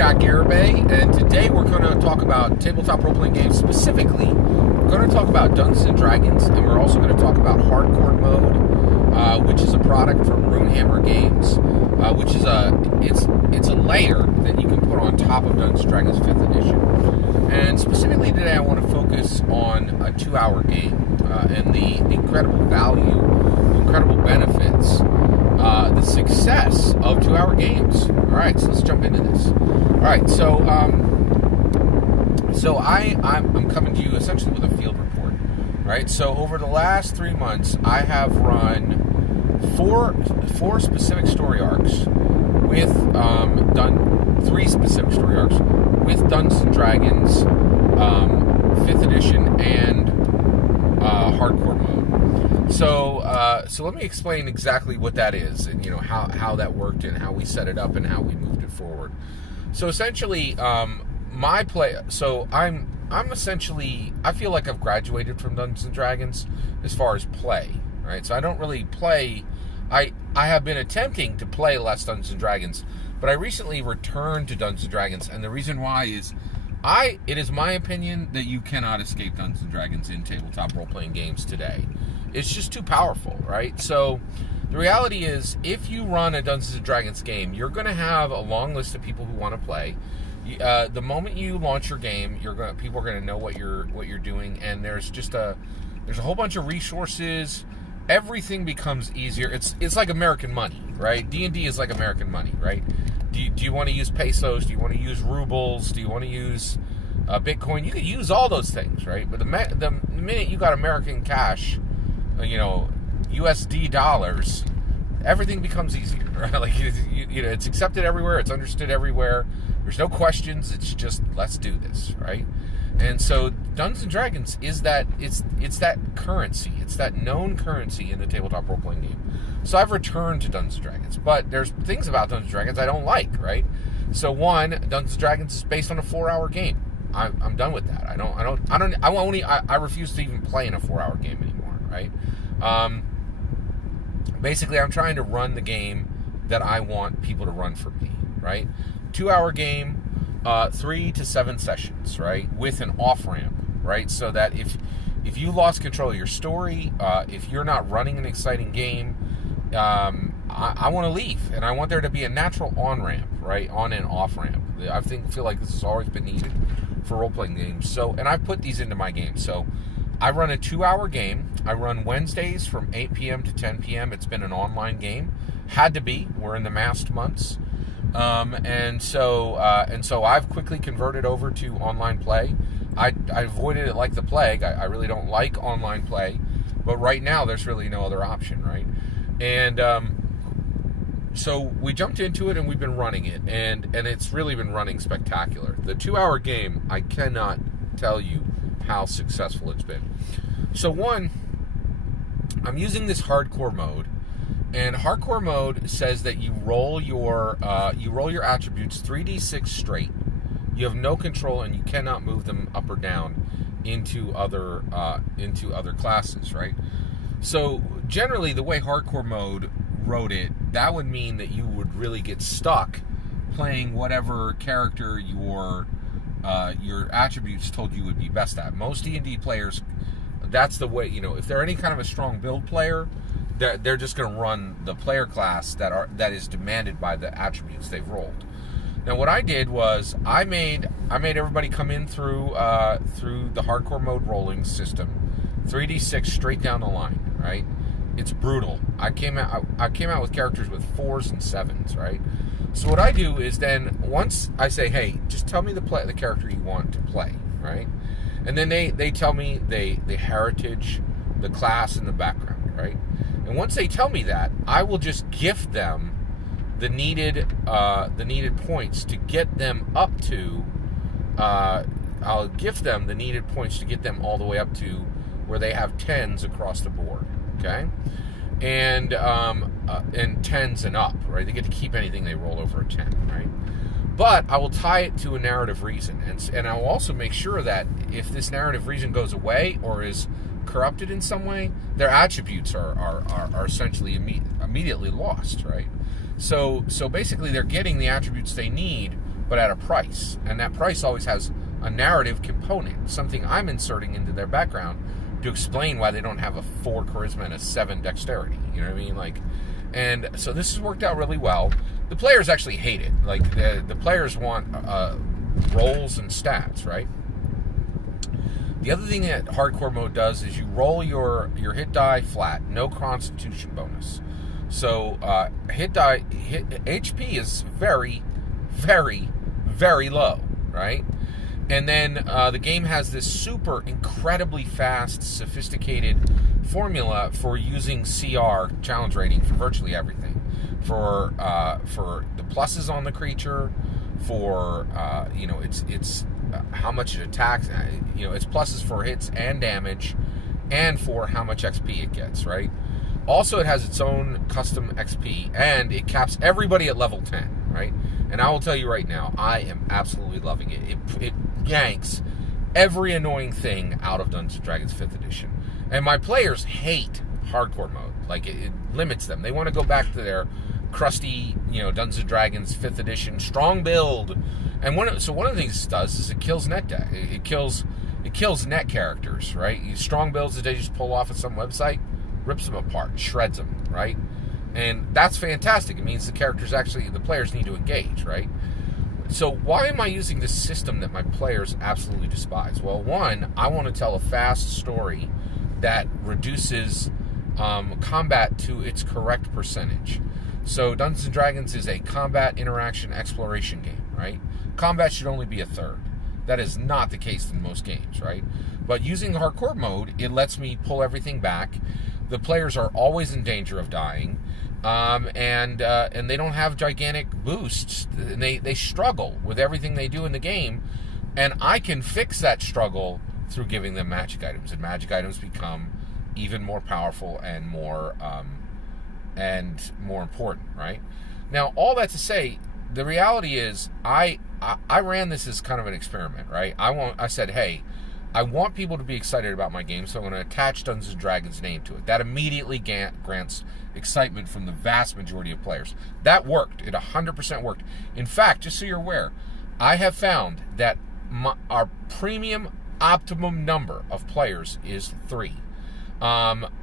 Garibay, and today we're going to talk about tabletop role-playing games. Specifically, we're going to talk about Dungeons and Dragons, and we're also going to talk about Hardcore Mode, which is a product from Runehammer Games, which is it's a layer that you can put on top of Dungeons and Dragons 5th edition. And specifically today, I want to focus on a 2-hour game and the incredible value, incredible benefits, the success of 2-hour games. All right, so let's jump into this. All right, so I'm coming to you essentially with a field report. All right, so over the last 3 months, I have run four specific story arcs with done 3 specific story arcs with Dungeons and Dragons 5th edition and Hardcore Mode. So let me explain exactly what that is, and how that worked, and how we set it up, and how we moved it forward. So essentially, my play. So I'm essentially, I feel like I've graduated from Dungeons and Dragons as far as play. Right. So I don't really play. I have been attempting to play less Dungeons and Dragons, but I recently returned to Dungeons and Dragons, and the reason why is it is my opinion that you cannot escape Dungeons and Dragons in tabletop role-playing games today. It's just too powerful, right? So the reality is, if you run a Dungeons and Dragons game, you're going to have a long list of people who want to play. The moment you launch your game, people are going to know what you're doing, and there's a whole bunch of resources. Everything becomes easier. It's like American money, right? D&D is like American money, right? Do you want to use pesos? Do you want to use rubles? Do you want to use Bitcoin? You can use all those things, right? But the minute you got American cash, USD dollars, everything becomes easier, right? Like it's accepted everywhere. It's understood everywhere. There's no questions. It's just, let's do this, right? And so Dungeons and Dragons is that it's that currency. It's that known currency in the tabletop role-playing game. So I've returned to Dungeons and Dragons, but there's things about Dungeons and Dragons I don't like, right? So one, Dungeons and Dragons is based on a 4-hour game. I'm done with that. I refuse to even play in a 4-hour game anymore, right? Basically, I'm trying to run the game that I want people to run for me, right? 2-hour game. 3 to 7 sessions, right, with an off-ramp, right, so that if you lost control of your story, if you're not running an exciting game, I want to leave, and I want there to be a natural on-ramp, right, on and off-ramp. I feel like this has always been needed for role-playing games, and I put these into my game. So I run a 2-hour game. I run Wednesdays from 8 p.m. to 10 p.m. It's been an online game. Had to be. We're in the masked months. And so I've quickly converted over to online play. I avoided it like the plague. I really don't like online play, but right now there's really no other option, right? And so we jumped into it, and we've been running it, and it's really been running spectacular. The 2-hour game, I cannot tell you how successful it's been. So one, I'm using this hardcore mode. And hardcore mode says that you roll your attributes 3d6 straight. You have no control, and you cannot move them up or down into other classes, right? So generally, the way hardcore mode wrote it, that would mean that you would really get stuck playing whatever character your attributes told you would be best at. Most D&D players, that's the way. If they're any kind of a strong build player, they're just going to run the player class that is demanded by the attributes they've rolled. Now, what I did was I made everybody come in through the hardcore mode rolling system, 3d6 straight down the line, right? It's brutal. I came out with characters with 4s and 7s, right? So what I do is then, once I say, hey, just tell me the character you want to play, right? And then they tell me the heritage, the class, and the background, right? And once they tell me that, I will just gift them the needed points to get them up to. I'll gift them the needed points to get them all the way up to where they have 10s across the board. Okay, and 10s and up. Right, they get to keep anything they roll over a 10. Right, but I will tie it to a narrative reason, and I will also make sure that if this narrative reason goes away or is corrupted in some way, their attributes are essentially immediately lost, right? So basically they're getting the attributes they need but at a price. And that price always has a narrative component, something I'm inserting into their background to explain why they don't have a 4 charisma and a 7 dexterity. You know what I mean? Like, and so this has worked out really well. The players actually hate it. Like, the players want rolls and stats, right? The other thing that hardcore mode does is you roll your hit die flat, no constitution bonus. So hit HP is very, very, very low, right? And then the game has this super incredibly fast, sophisticated formula for using CR challenge rating for virtually everything. For the pluses on the creature, for it's how much it attacks. It's pluses for hits and damage, and for how much XP it gets. Right. Also, it has its own custom XP, and it caps everybody at level 10. Right. And I will tell you right now, I am absolutely loving it. It yanks every annoying thing out of Dungeons & Dragons 5th edition. And my players hate hardcore mode. Like, it limits them. They want to go back to their crusty, Dungeons & Dragons 5th edition strong build. And one of the things it does is it kills net deck. It kills net characters, right? Strong builds that they just pull off at some website, rips them apart, shreds them, right? And that's fantastic. It means the players need to engage, right? So why am I using this system that my players absolutely despise? Well, one, I want to tell a fast story that reduces combat to its correct percentage. So Dungeons & Dragons is a combat interaction exploration game, right? Combat should only be a third. That is not the case in most games, right? But using hardcore mode, it lets me pull everything back. The players are always in danger of dying. And they don't have gigantic boosts. They struggle with everything they do in the game, and I can fix that struggle through giving them magic items, and magic items become even more powerful and more important, right? Now, all that to say, the reality is, I ran this as kind of an experiment, right? I said, hey, I want people to be excited about my game, so I'm going to attach Dungeons & Dragons' name to it. That immediately grants excitement from the vast majority of players. That worked. It 100% worked. In fact, just so you're aware, I have found that our premium optimum number of players is 3.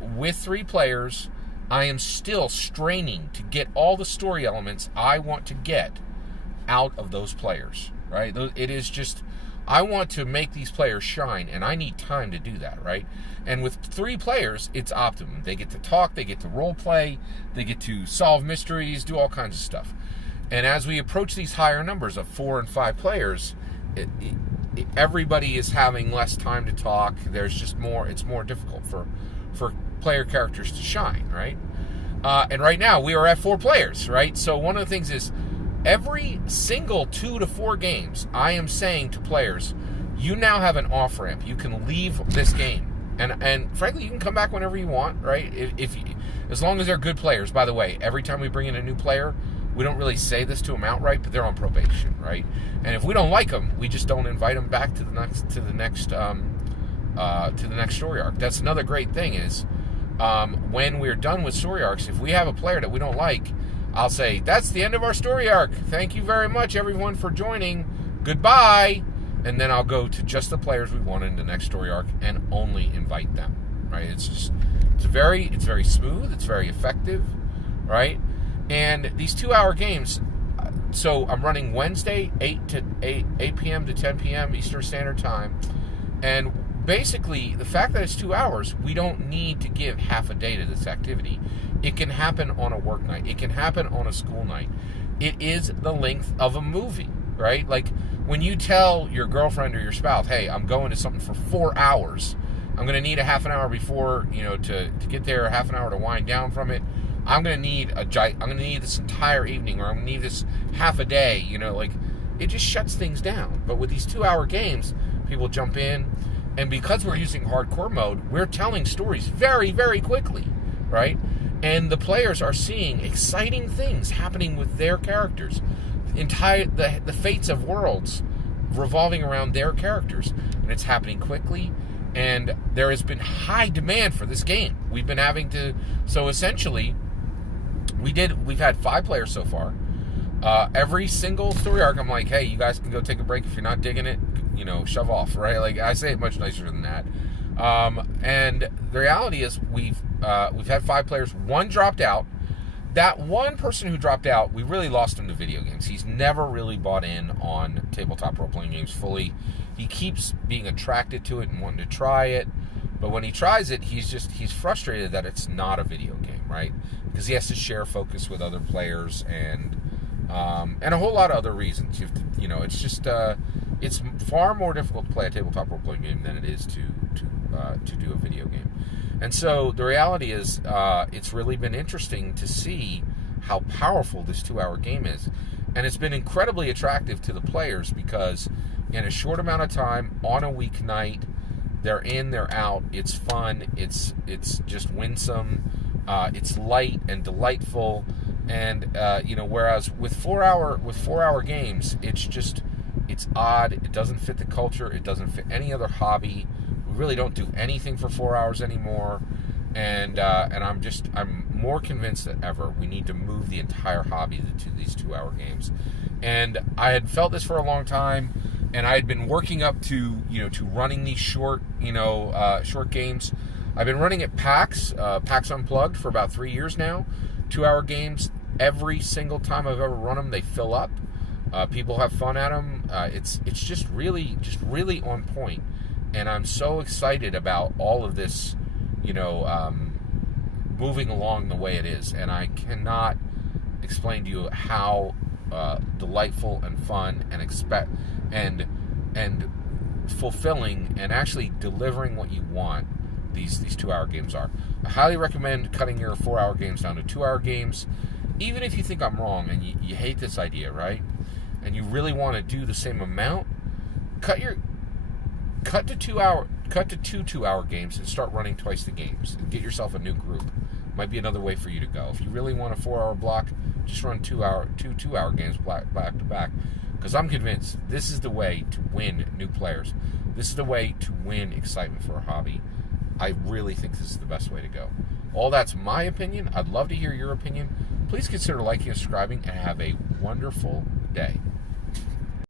With 3 players, I am still straining to get all the story elements I want to get out of those players, right? It is just, I want to make these players shine, and I need time to do that, right? And with 3 players, it's optimum. They get to talk, they get to role play, they get to solve mysteries, do all kinds of stuff. And as we approach these higher numbers of 4 and 5 players, everybody is having less time to talk. There's just more, it's more difficult for player characters to shine, right? And right now, we are at 4 players, right? So one of the things is, every single 2 to 4 games, I am saying to players, you now have an off-ramp. You can leave this game. And frankly, you can come back whenever you want, right? As long as they're good players. By the way, every time we bring in a new player, we don't really say this to them outright, but they're on probation, right? And if we don't like them, we just don't invite them back to the next story arc. That's another great thing is, when we're done with story arcs, if we have a player that we don't like, I'll say, that's the end of our story arc. Thank you very much, everyone, for joining. Goodbye. And then I'll go to just the players we want in the next story arc and only invite them, right? It's very smooth. It's very effective, right? And these 2-hour games, so I'm running Wednesday, 8 p.m. to 10 p.m. Eastern Standard Time. And basically, the fact that it's 2 hours, we don't need to give half a day to this activity. It can happen on a work night. It can happen on a school night. It is the length of a movie, right? Like, when you tell your girlfriend or your spouse, hey, I'm going to something for 4 hours, I'm going to need a half an hour before, to get there, a half an hour to wind down from it. I'm going to need this entire evening, or I'm going to need this half a day, like, it just shuts things down. But with these 2-hour games, people jump in, and because we're using hardcore mode, we're telling stories very, very quickly, right? And the players are seeing exciting things happening with their characters. The fates of worlds revolving around their characters. And it's happening quickly. And there has been high demand for this game. We've been having to... So essentially, we've had 5 players so far. Every single story arc, I'm like, hey, you guys can go take a break. If you're not digging it, shove off, right? Like, I say it much nicer than that. And the reality is we've had 5 players. 1 dropped out. That one person who dropped out, we really lost him to video games. He's never really bought in on tabletop role-playing games fully. He keeps being attracted to it and wanting to try it. But when he tries it, he's frustrated that it's not a video game, right? Because he has to share focus with other players and a whole lot of other reasons. It's just it's far more difficult to play a tabletop role-playing game than it is to do a video game. And so the reality is, it's really been interesting to see how powerful this 2-hour game is, and it's been incredibly attractive to the players because in a short amount of time on a weeknight, they're in, they're out. It's fun. It's just winsome. It's light and delightful. And whereas with 4-hour games, it's odd. It doesn't fit the culture. It doesn't fit any other hobby. We really don't do anything for 4 hours anymore. And I'm more convinced than ever we need to move the entire hobby to these 2-hour games. And I had felt this for a long time, and I had been working up to running these short games. I've been running at PAX Unplugged for about 3 years now. 2-hour games. Every single time I've ever run them, they fill up. People have fun at them. It's just really on point. And I'm so excited about all of this, moving along the way it is. And I cannot explain to you how delightful and fun and fulfilling and actually delivering what you want these 2-hour games are. I highly recommend cutting your 4-hour games down to 2-hour games. Even if you think I'm wrong and you hate this idea, right? And you really want to do the same amount, cut to 2 2-hour games and start running twice the games and get yourself a new group. Might be another way for you to go. If you really want a 4-hour block, just run 2-hour games back to back. Because I'm convinced this is the way to win new players. This is the way to win excitement for a hobby. I really think this is the best way to go. All that's my opinion. I'd love to hear your opinion. Please consider liking and subscribing, and have a wonderful day.